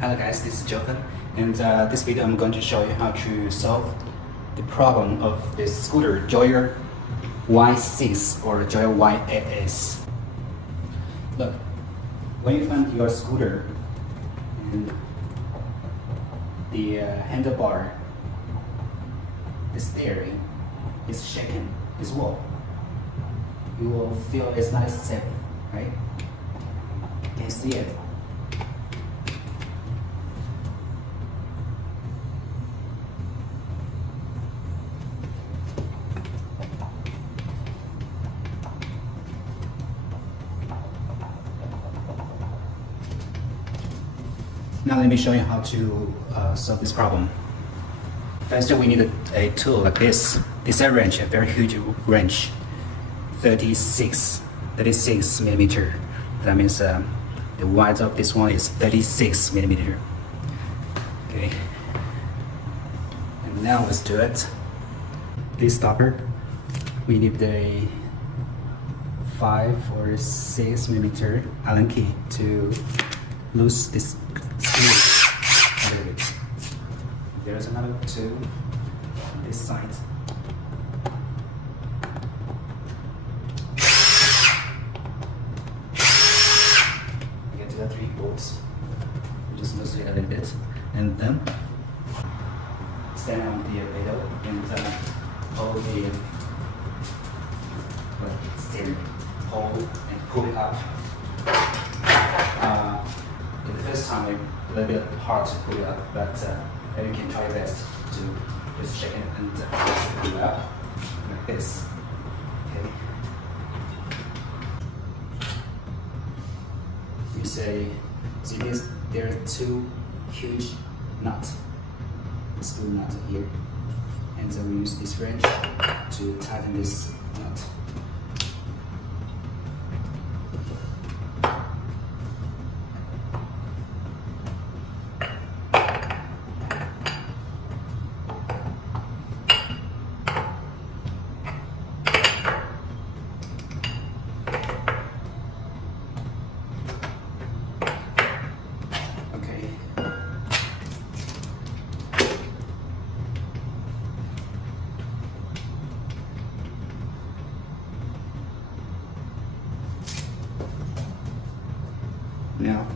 Hello guys, this is Jochen, and this video I'm going to show you how to solve the problem of this scooter Joyer Y6 or Joyer Y8S. Look, when you find your scooter and the handlebar, the steering is shaking, is wobble, you will feel it's not safe, right? Can you see it? Now let me show you how to solve this problem. First, we need a tool like this. This is a wrench, a very huge wrench, 36 millimeter. That means the width of this one is 36 millimeter. Okay. And now let's do it. This stopper, we need a 5 or 6 millimeter Allen key to loose this screw a little bit. There's another two on this side. Get to the 3 bolts. Just loosen it a little bit, and then stand on the pedal and hold the steering, hold and pull it up. In the first time, it's a little bit hard to pull it up, but you can try your best to just shake it and pull it up like this. Okay. You say, see this? There are 2 huge nuts, screw nut here, and so we use this wrench to tighten this nut. Now,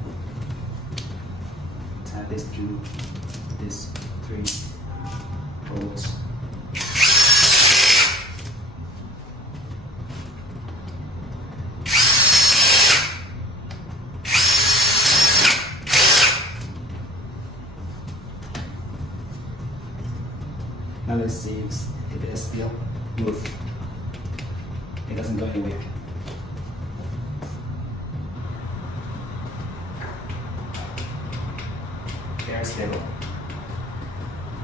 tie this to these 3 bolts. Now let's see if it is still loose. It doesn't go anywhere. Very stable.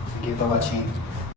Thank you for watching.